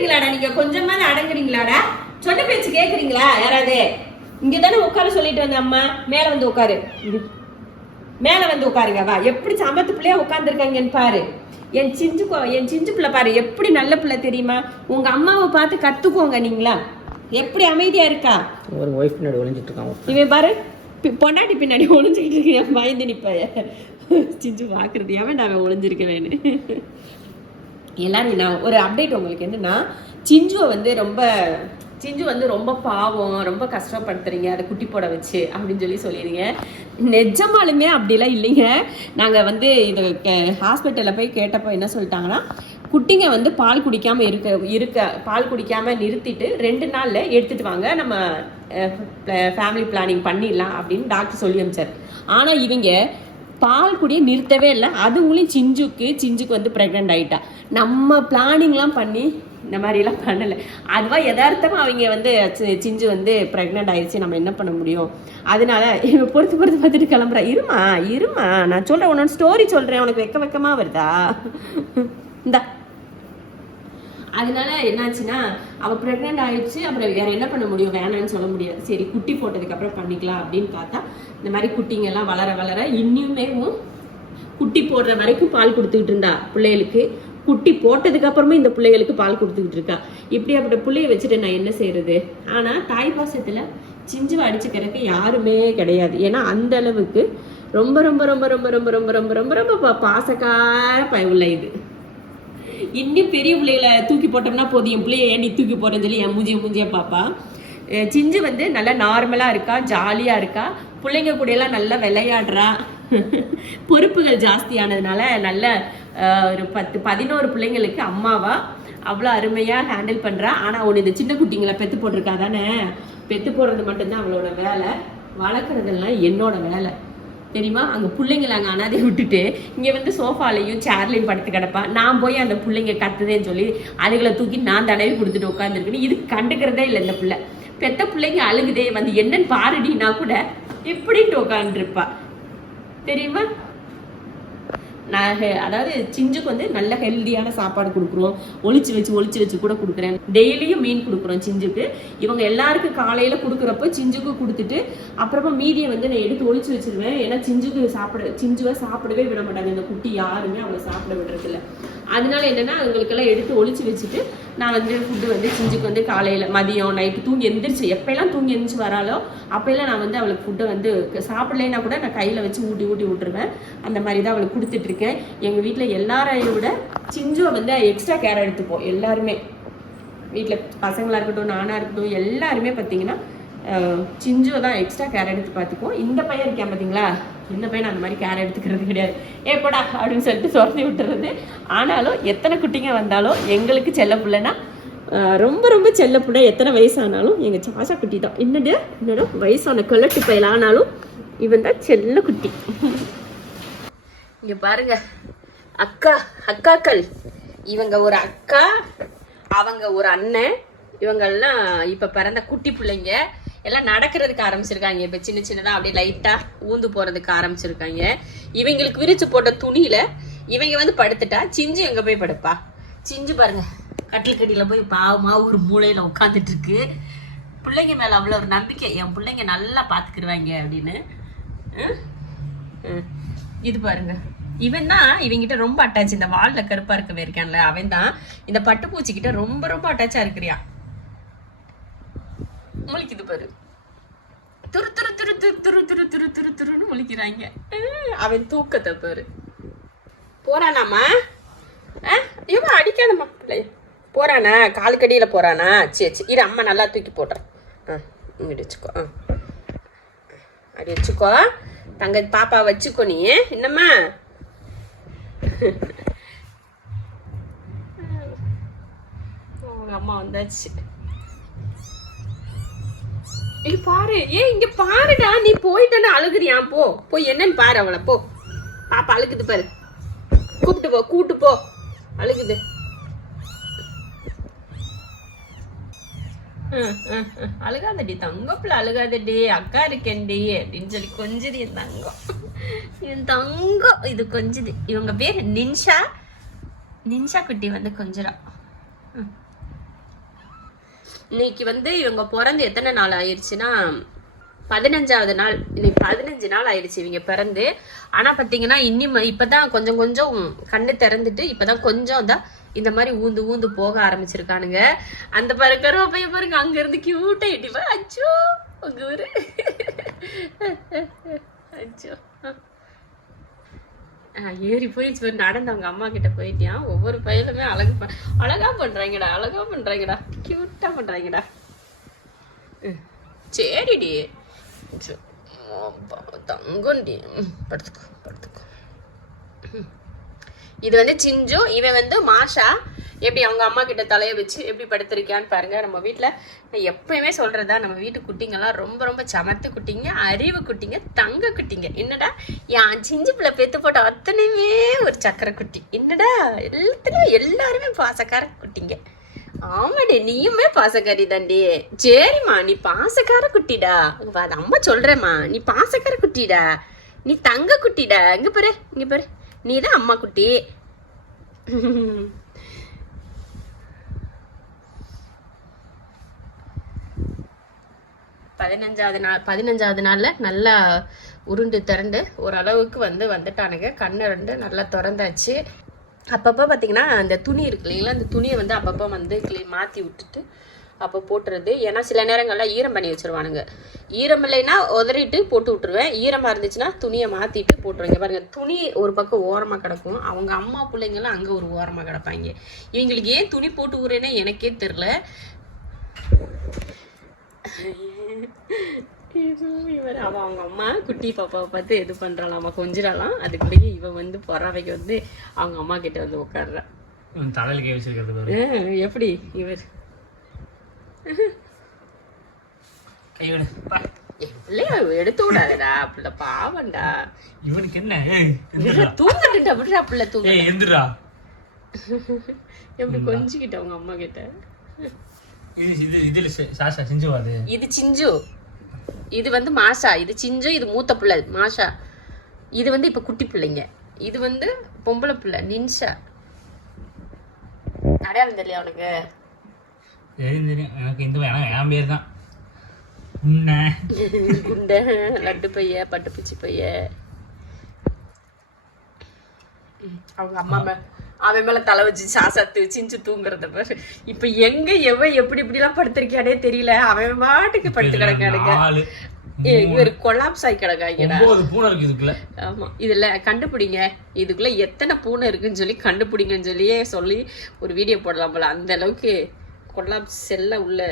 அடங்குறீங்களாடா நீங்க? கொஞ்சமாவது அடங்குறீங்களாடா? சொன்ன பேச்சு கேக்குறீங்களா யாராவது? இங்கதானே உட்கார சொல்லிட்டு வந்த அம்மா. மேல வந்து உட்காரு, மேல வந்து உட்காருங்க. வா, எப்படி சமத்து பிள்ளையா உட்காந்துருக்காங்கன்னு பாரு. என் சிஞ்சு பிள்ளை பாரு, எப்படி நல்ல பிள்ளை தெரியுமா? உங்க அம்மாவை பார்த்து கத்துக்கோங்க நீங்களா. எப்படி அமைதியா இருக்கா. ஒரு ஒய்ஃப் பின்னாடி ஒளிஞ்சிட்டு இருக்கான் இவன் பாரு, பொண்டாட்டி பின்னாடி ஒளிஞ்சுக்கிட்டு இருக்கேன். பயந்து நிப்ப சிஞ்சு பாக்குறது எவன் அவன் ஒளிஞ்சிருக்கவேன்னு. எல்லாரும் நான் ஒரு அப்டேட் உங்களுக்கு என்னன்னா, சிஞ்சு வந்து ரொம்ப பாவம், ரொம்ப கஷ்டப்படுத்துறீங்க அதை குட்டி போட வச்சு அப்படின்னு சொல்லிடுங்க. நிஜமாலுமே அப்படிலாம் இல்லைங்க. நாங்கள் வந்து இது ஹாஸ்பிட்டலில் போய் கேட்டப்போ என்ன சொல்லிட்டாங்கன்னா, குட்டிங்க வந்து பால் குடிக்காமல் நிறுத்திட்டு 2 நாளில் எடுத்துகிட்டு வாங்க, நம்ம ஃபேமிலி பிளானிங் பண்ணிடலாம் அப்படின்னு டாக்டர் சொல்லி அனுப்பிச்சார். ஆனால் இவங்க பால் குடியை நிறுத்தவே இல்லை. அதுங்களும் சிஞ்சுக்கு வந்து ப்ரெக்னென்ட் ஆகிட்டா. நம்ம பிளானிங்லாம் பண்ணி இந்த மாதிரிலாம் பண்ணலை. அதுவாக யதார்த்தமாக அவங்க வந்து சிஞ்சு வந்து ப்ரெக்னென்ட் ஆயிடுச்சு, நம்ம என்ன பண்ண முடியும்? அதனால இவன் பொறுத்து பார்த்துட்டு கிளம்புறா. இருமா நான் சொல்கிறேன், உன்னோட ஸ்டோரி சொல்கிறேன், உனக்கு வெக்கமாக வருதா? இந்தா. அதனால என்னாச்சுன்னா, அவள் ப்ரெக்னென்ட் ஆயிடுச்சு. அப்புறம் வேற என்ன பண்ண முடியும்? வேணான்னு சொல்ல முடியாது. சரி, குட்டி போட்டதுக்கு அப்புறம் பண்ணிக்கலாம் அப்படின்னு பார்த்தா, இந்த மாதிரி குட்டிங்கெல்லாம் வளர இன்னுமே குட்டி போடுற வரைக்கும் பால் கொடுத்துக்கிட்டு இருந்தா பிள்ளைகளுக்கு. குட்டி போட்டதுக்கு அப்புறமே இந்த பிள்ளைகளுக்கு பால் கொடுத்துக்கிட்டு இருக்கா. இப்படி அப்படி பிள்ளைய வச்சுட்டு நான் என்ன செய்யறது? ஆனா தாய் பாசத்துல சிஞ்சுவை அடிச்சுக்கிறதுக்கு யாருமே கிடையாது. ஏன்னா அந்த அளவுக்கு ரொம்ப ரொம்ப ரொம்ப ரொம்ப ரொம்ப ரொம்ப ரொம்ப ரொம்ப ரொம்ப பாசக்கார பயவுள்ள இது. இன்னும் பெரிய பிள்ளைகளை தூக்கி போட்டோம்னா போதும், என் பிள்ளைய ஏன் நீ தூக்கி போறேன்னு சொல்லி என் மூஞ்சிய பாப்பா. சிஞ்சு வந்து நல்லா நார்மலா இருக்கா, ஜாலியா இருக்கா, பிள்ளைங்க கூட எல்லாம் நல்லா விளையாடுறா. பொறுப்புகள் ஜாஸ்தியானதுனால நல்ல ஒரு 10-11 பிள்ளைங்களுக்கு அம்மாவா அவ்வளோ அருமையா ஹேண்டில் பண்றா. ஆனா ஒன்று, இந்த சின்ன குட்டிங்களை பெத்து போட்டிருக்கா தானே, பெத்து போடுறது மட்டும்தான் அவளோட வேலை, வளர்க்குறதெல்லாம் என்னோட வேலை தெரியுமா? அங்கே பிள்ளைங்களை அங்கே அனாதையை விட்டுட்டு இங்கே வந்து சோஃபாலையும் சேர்லையும் படுத்து கிடப்பா. நான் போய் அந்த பிள்ளைங்க கத்துதேன்னு சொல்லி அதுகளை தூக்கி நான் தடவி கொடுத்துட்டு உட்காந்துருக்குன்னு இது கண்டுக்கிறதே இல்லை. இந்த பிள்ளை பெத்த பிள்ளைங்க அழுகுதே, வந்து என்னன்னு பாருடினா கூட இப்படின்ட்டு உட்காந்துருப்பா தெரியுமா? நான் அதாவது சிஞ்சுக்கு வந்து நல்ல ஹெல்தியான சாப்பாடு கொடுக்குறோம். ஒளிச்சு வச்சு கூட கொடுக்குறேன். டெய்லியும் மீன் கொடுக்குறோம் சிஞ்சுக்கு. இவங்க எல்லாருக்கும் காலையில கொடுக்குறப்போ சிஞ்சுக்கு கொடுத்துட்டு அப்புறமா மீதியை வந்து நான் எடுத்து ஒளிச்சு வச்சிருவேன். ஏன்னா சிஞ்சுவை சாப்பிடவே விட மாட்டாங்க இந்த குட்டி, யாருமே அவளை சாப்பிட விடுறதில்ல. அதனால என்னன்னா அவங்களுக்கெல்லாம் எடுத்து ஒளிச்சு வச்சுட்டு நான் வந்து ஃபுட்டு வந்து சிஞ்சுக்கு வந்து காலையில மதியம் நைட்டு தூங்கி எந்திரிச்சு எப்பெல்லாம் தூங்கி எந்திரிச்சு வராலோ அப்பெல்லாம் நான் வந்து அவளுக்கு ஃபுட்டை வந்து சாப்பிடலைன்னா கூட நான் கையில வச்சு ஊட்டி விட்டுருவேன். அந்த மாதிரி தான் அவளுக்கு கொடுத்துட்டு இருக்கேன். எங்க வீட்டுல எல்லாரையும் விட சிஞ்சுவை வந்து எக்ஸ்ட்ரா கேர் எடுத்துப்போம் எல்லாருமே. வீட்டுல பசங்களா இருக்கட்டும், நானா இருக்கட்டும், எல்லாருமே பார்த்தீங்கன்னா சிஞ்சுவை தான் எக்ஸ்ட்ரா கேர் எடுத்து பார்த்துக்குவோம். இந்த பையன் இருக்கேன் பார்த்தீங்களா, இந்த பையன் அந்த மாதிரி கேர் எடுத்துக்கிறது கிடையாது. ஏப்படா அப்படின்னு சொல்லிட்டு துரத்தி விட்டுறது. ஆனாலும் எத்தனை குட்டிங்க வந்தாலும் எங்களுக்கு செல்ல பிள்ளைன்னா ரொம்ப ரொம்ப செல்ல பிள்ளை. எத்தனை வயசானாலும் எங்கள் சாச்சா குட்டி தான். என்னோட வயசான கொல்லட்டு பையல் ஆனாலும் இவன் தான் செல்ல குட்டி. இங்கே பாருங்க, அக்காக்கள். இவங்க ஒரு அக்கா, அவங்க ஒரு அண்ணன். இவங்கெல்லாம் இப்போ பிறந்த குட்டி பிள்ளைங்க எல்லாம் நடக்கிறதுக்கு ஆரம்பிச்சிருக்காங்க. இப்போ சின்னதாக அப்படியே லைட்டாக ஊந்து போகிறதுக்கு ஆரம்பிச்சிருக்காங்க. இவங்களுக்கு விரிச்சு போட்ட துணியில இவங்க வந்து படுத்துட்டா சிஞ்சு எங்கே போய் படுப்பா? சிஞ்சு பாருங்க, கட்டில் போய் பாவமா ஒரு மூலையில் உட்காந்துட்டு இருக்கு. பிள்ளைங்க மேலே அவ்வளோ ஒரு நம்பிக்கை, என் பிள்ளைங்க நல்லா பார்த்துக்கிடுவாங்க அப்படின்னு. இது பாருங்க, இவன் தான் இவங்கிட்ட ரொம்ப அட்டாச். இந்த வால்ல கருப்பா இருக்கவே இருக்கான்ல, அவன் தான் இந்த பட்டுப்பூச்சிக்கிட்ட ரொம்ப ரொம்ப அட்டாச்சா இருக்கிறியா. முழிக்குது பாரு, துரு துரு துரு துரு துரு துரு துரு துரு துருன்னு முழிக்கிறாங்க. அவன் தூக்கத்தை பாரு. போறானாமா? இவன் அடிக்காதம்மா பிள்ளைய. போறானா? காலுக்கடியில போறானா? சரி இரு, அம்மா நல்லா தூக்கி போடுறேன். இங்கிட்டு வச்சுக்கோ, அப்படி வச்சுக்கோ தங்க பாப்பா, வச்சுக்கோ நீ. என்னம்மா உங்க அம்மா வந்தாச்சு. இது பாரு, இங்க பாருடா, நீ போயிட்டா அழுகுறியா? போய் என்னன்னு பாரு அவளை. போ, பாப்பா அழுகுது பாரு. கூட்டு போ, அழுகுது. அழுகாதடி தங்கப்புல, அழுகாதடி, அக்கா இருக்கேன்டி அப்படின்னு சொல்லி கொஞ்சது என் தங்கம். என் தங்கம் இது கொஞ்சது. இவங்க பேர் நின்ஷா குட்டி வந்து கொஞ்சரா. இன்னைக்கு வந்து இவங்க பிறந்து எத்தனை நாள் ஆயிடுச்சுன்னா 15வது நாள். இன்னைக்கு 15 நாள் ஆயிடுச்சு இவங்க பிறந்து. ஆனா பாத்தீங்கன்னா இன்னும் இப்பதான் கொஞ்சம் கொஞ்சம் கண்ணு திறந்துட்டு இப்பதான் கொஞ்சம் தான் இந்த மாதிரி ஊந்து ஊந்து போக ஆரம்பிச்சிருக்கானுங்க. அந்த கருவேப்பைய பாருங்க, அங்க இருந்து கியூட்டா இடிப்பா. அச்சோ உங்க ஊரு அச்சோ ஏறி போயிடுச்சு நடந்து அவங்க அம்மா கிட்ட போயிட்டியான். ஒவ்வொரு பையலுமே அழகா பண்றாங்கடா, கியூட்டா பண்றாங்கடா. சரிடி தங்கண்டி, படுத்துக்கோ. இது வந்து சிஞ்சு, இவன் வந்து மாஷா. எப்படி அவங்க அம்மா கிட்ட தலையை வச்சு எப்படி படுத்திருக்கான்னு பாருங்க. நம்ம வீட்டுல நான் எப்பயுமே சொல்றதா, நம்ம வீட்டு குட்டிங்கெல்லாம் ரொம்ப ரொம்ப சமத்து குட்டிங்க, அறிவு குட்டிங்க, தங்க குட்டிங்க. என்னடா என் சிஞ்சு பிள்ளை பெத்து போட்ட அத்தனையுமே ஒரு சக்கரை குட்டி. என்னடா எல்லாத்துலயும் எல்லாருமே பாசக்கார குட்டிங்க. ஆமாடி, நீயுமே பாசக்காரி தாண்டி. சரிம்மா, நீ பாசக்கார குட்டிடா. அது அம்மா சொல்றேம்மா, நீ பாசக்கார குட்டிடா, நீ தங்க குட்டிடா. இங்க பாரு நீதான் அம்மா குட்டி. 15வது நாள்ல நல்லா உருண்டு திரண்டு ஓரளவுக்கு வந்துட்டானுங்க. கண்ணு ரெண்டு நல்லா திறந்தாச்சு. அப்பப்போ பார்த்தீங்கன்னா அந்த துணி இருக்கு இல்லைங்களா, அந்த துணியை வந்து அப்பப்போ மாற்றி விட்டுட்டு அப்போ போட்டுறது. ஏன்னா சில நேரங்கள்லாம் ஈரம் பண்ணி வச்சிருவானுங்க. ஈரம் இல்லைன்னா உதறிட்டு போட்டு விட்டுருவேன், ஈரமாக இருந்துச்சுன்னா துணியை மாற்றிட்டு போட்டுருவேங்க. பாருங்கள், துணி ஒரு பக்கம் ஓரமாக கிடக்கும், அவங்க அம்மா பிள்ளைங்களாம் அங்கே ஒரு ஓரமாக கிடப்பாங்க. இவங்களுக்கு ஏன் துணி போட்டு விட்றேன்னு எனக்கே தெரில. அவன் அவங்க அம்மா குட்டி பாப்பாவை பார்த்து எது பண்றாளாமா, கொஞ்சிடலாம். அதுக்குள்ளேயே இவன் வந்து பொறாவைக்கு வந்து அவங்க அம்மா கிட்ட வந்து உட்காடுறான். தலையில வச்சிருக்கிறது எப்படி இவர் எடுத்து விடாதடா பிள்ளை, பாவண்டா. இவனுக்கு என்ன தூங்கட்டுட்டா அப்படிடா பிள்ளை, தூங்க எந்திரா. எப்படி கொஞ்சிக்கிட்ட அவங்க அம்மா கிட்ட. இது சிஞ்சு, இது வந்து மாஷா. இது சிஞ்சு, இது மூத்த பிள்ளை மாஷா. இது வந்து இப்ப குட்டி பிள்ளைங்க. இது வந்து பொம்பளை பிள்ளை நின்ஷா. அடையாளம் தெரியல அவனுக்கு. எனக்கு இந்த என் பேர் தான் குண்டை லட்டு பைய, பட்டு பிச்சி பைய. அவங்க அம்மா அவன் மேல தலை வச்சு சாசாத்து சிஞ்சு தூங்குறத பாரு. இப்ப எங்க எவன் எப்படி இப்படிலாம் படுத்திருக்கானே தெரியல. அவன் பாட்டுக்கு படுத்து கிடக்கானுங்க. இவர் கொலாப்ஸ் ஆகி கிடக்காங்கடா. ஆமா, இதுல கண்டுபிடிங்க, இதுக்குள்ள எத்தனை பூனை இருக்குன்னு சொல்லி கண்டுபிடிங்கன்னு சொல்லி ஒரு வீடியோ போடலாம் போல. அந்த அளவுக்கு கொலாப்ஸ் எல்லாம் உள்ள